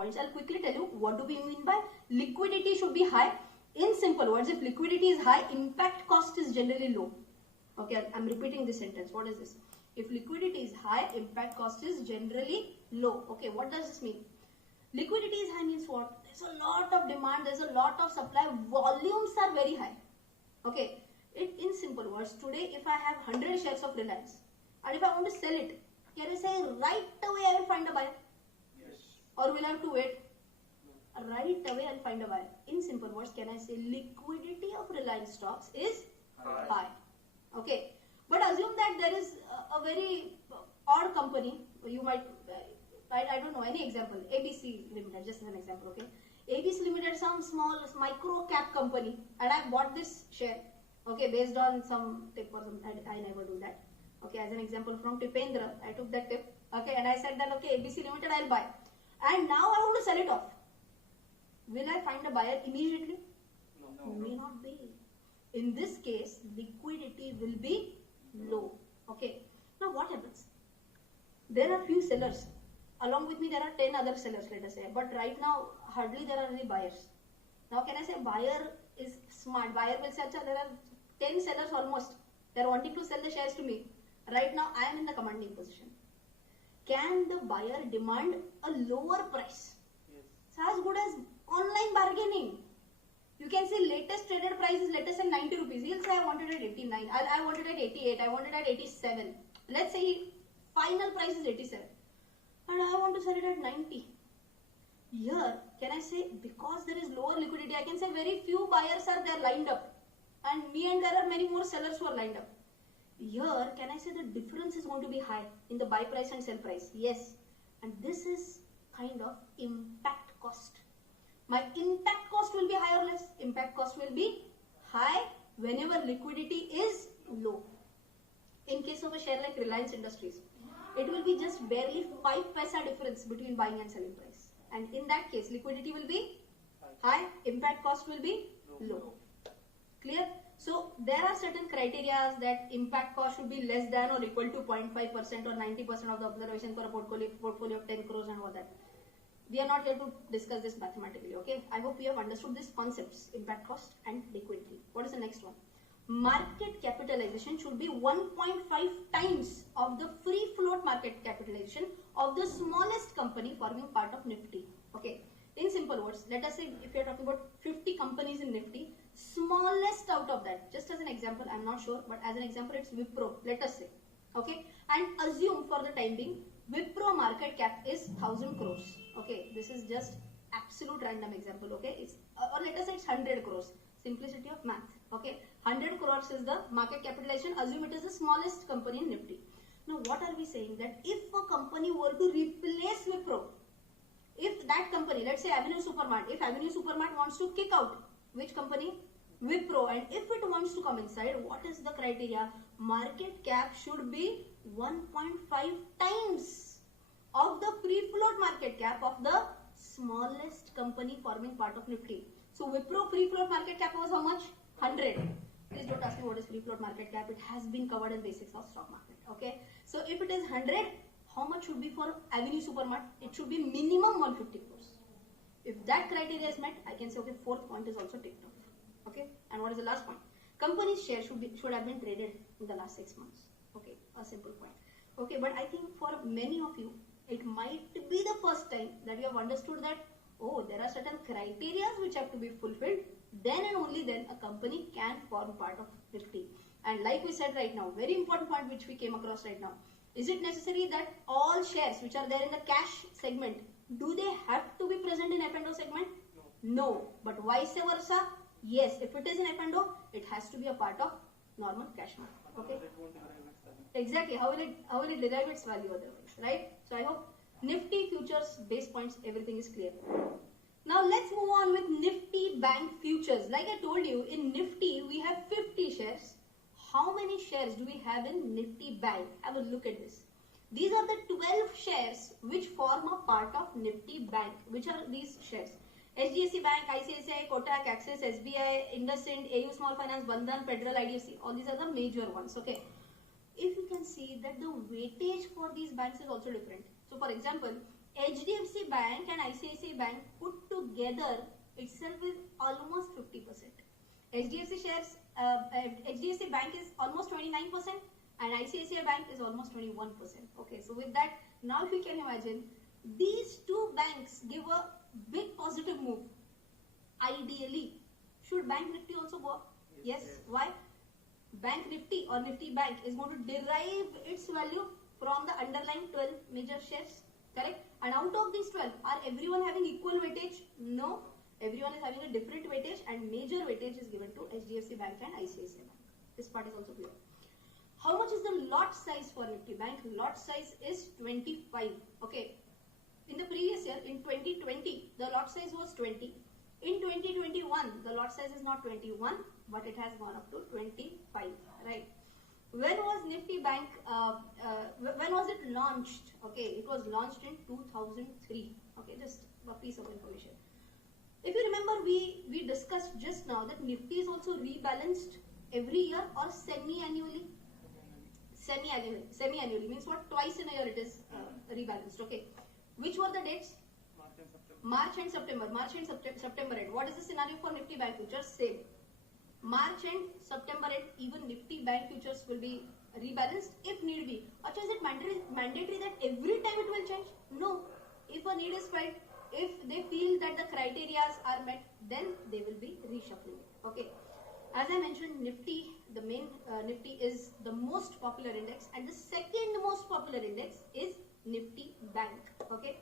points. I'll quickly tell you what do we mean by liquidity should be high. In simple words, if liquidity is high, impact cost is generally low. Okay, I'm repeating this sentence. What is this? If liquidity is high, impact cost is generally low. Okay, what does this mean? Liquidity is high means what? There's a lot of demand, there's a lot of supply, volumes are very high. Okay, in simple words, today if I have 100 shares of Reliance and if I want to sell it, can I say right away I will find a buyer? Yes. Or will I have to wait? Right away I'll find a buyer. In simple words, can I say liquidity of Reliance stocks is high. Okay, but assume that there is a very odd company, you might, I don't know, any example, ABC Limited, just as an example, okay. ABC Limited, some small micro cap company, and I bought this share, okay, based on some tip or something. I never do that. Okay, as an example from Tipendra, I took that tip, okay, and I said that, okay, ABC Limited I'll buy. And now I want to sell it off. Will I find a buyer immediately? No. May not be. In this case, liquidity will be low. Okay. Now what happens? There are few sellers. Along with me, there are 10 other sellers, let us say. But right now, hardly there are any buyers. Now, can I say buyer is smart? Buyer will say, there are 10 sellers almost. They are wanting to sell the shares to me. Right now, I am in the commanding position. Can the buyer demand a lower price? Yes. It's as good as online bargaining. You can see latest traded price is, let us say, 90 rupees. He'll say, I wanted at 89. I wanted at 88. I wanted at 87. Let's say final price is 87. And I want to sell it at 90. Here, can I say, because there is lower liquidity, I can say very few buyers are there lined up. And there are many more sellers who are lined up. Here, can I say the difference is going to be high in the buy price and sell price? Yes. And this is kind of impact cost. My impact cost will be high or less? Impact cost will be high whenever liquidity is low. In case of a share like Reliance Industries, it will be just barely 5 paisa difference between buying and selling price. And in that case, liquidity will be high, impact cost will be low. Clear? So there are certain criteria that impact cost should be less than or equal to 0.5% or 90% of the observation for a portfolio of 10 crores and all that. We are not here to discuss this mathematically, okay? I hope you have understood these concepts, impact cost and liquidity. What is the next one? Market capitalization should be 1.5 times of the free float market capitalization of the smallest company forming part of Nifty. Okay, in simple words, let us say if you are talking about 50 companies in Nifty, smallest out of that, just as an example, I am not sure, but as an example it's Wipro, let us say. Okay, and assume for the time being, Wipro market cap is 1000 crores. Okay, this is just absolute random example. Okay, it's or let us say it's 100 crores. Simplicity of math. Okay, 100 crores is the market capitalization. Assume it is the smallest company in Nifty. Now, what are we saying? That if a company were to replace Wipro, if that company, let's say Avenue Supermart, if Avenue Supermart wants to kick out which company? Wipro, and if it wants to come inside, what is the criteria? Market cap should be 1.5 times of the free float market cap of the smallest company forming part of Nifty. So Wipro free float market cap was how much? 100. Please don't ask me what is free float market cap. It has been covered in basics of stock market. Okay. So if it is 100, how much should be for Avenue Supermart? It should be minimum 150 crores. If that criteria is met, I can say okay, fourth point is also ticked off. Okay. And what is the last point? Company's share should have been traded in the last 6 months. Okay. A simple point. Okay. But I think for many of you, it might be the first time that you have understood that, oh, there are certain criteria which have to be fulfilled. Then and only then a company can form part of Nifty. And like we said right now, very important point which we came across right now. Is it necessary that all shares which are there in the cash segment, do they have to be present in F&O segment? No. But vice versa, yes. If it is in F&O, it has to be a part of normal cash market. Okay. Exactly. How will it derive its value otherwise, right? So I hope Nifty futures, base points, everything is clear. Now let's move on with Nifty Bank futures. Like I told you, in Nifty we have 50 shares. How many shares do we have in Nifty Bank? Have a look at this. These are the 12 shares which form a part of Nifty Bank. Which are these shares? HDFC Bank, ICICI, Kotak, Axis, SBI, IndusInd, AU Small Finance, Bandhan, Federal, IDFC. All these are the major ones. Okay. If you can see that the weightage for these banks is also different. So for example, HDFC Bank and ICICI Bank put together itself is almost 50%. HDFC shares, HDFC Bank is almost 29% and ICICI Bank is almost 21%. Okay, so with that, now if you can imagine, these two banks give a big positive move. Ideally, should Bank Nifty also go up? Yes. Why? Bank Nifty or Nifty Bank is going to derive its value from the underlying 12 major shares. Correct? And out of these 12, are everyone having equal weightage? No. Everyone is having a different weightage and major weightage is given to HDFC Bank and ICICI Bank. This part is also clear. How much is the lot size for Nifty Bank? Lot size is 25. Okay. In the previous year, in 2020, the lot size was 20. In 2021, the lot size is not 21, but it has gone up to 25, right? When was Nifty Bank, when was it launched? Okay, it was launched in 2003. Okay, just a piece of information. If you remember, we discussed just now that Nifty is also rebalanced every year or semi-annually. Semi-annually means what? Twice in a year it is rebalanced. Okay. Which were the dates? March and September. March and September end. What is the scenario for Nifty Bank futures? Same. March and September end, even Nifty Bank futures will be rebalanced if need be. Or is it mandatory that every time it will change? No. If a need is felt, if they feel that the criteria are met, then they will be reshuffling it. Okay. As I mentioned, Nifty, the main Nifty is the most popular index, and the second most popular index is Nifty Bank. Okay.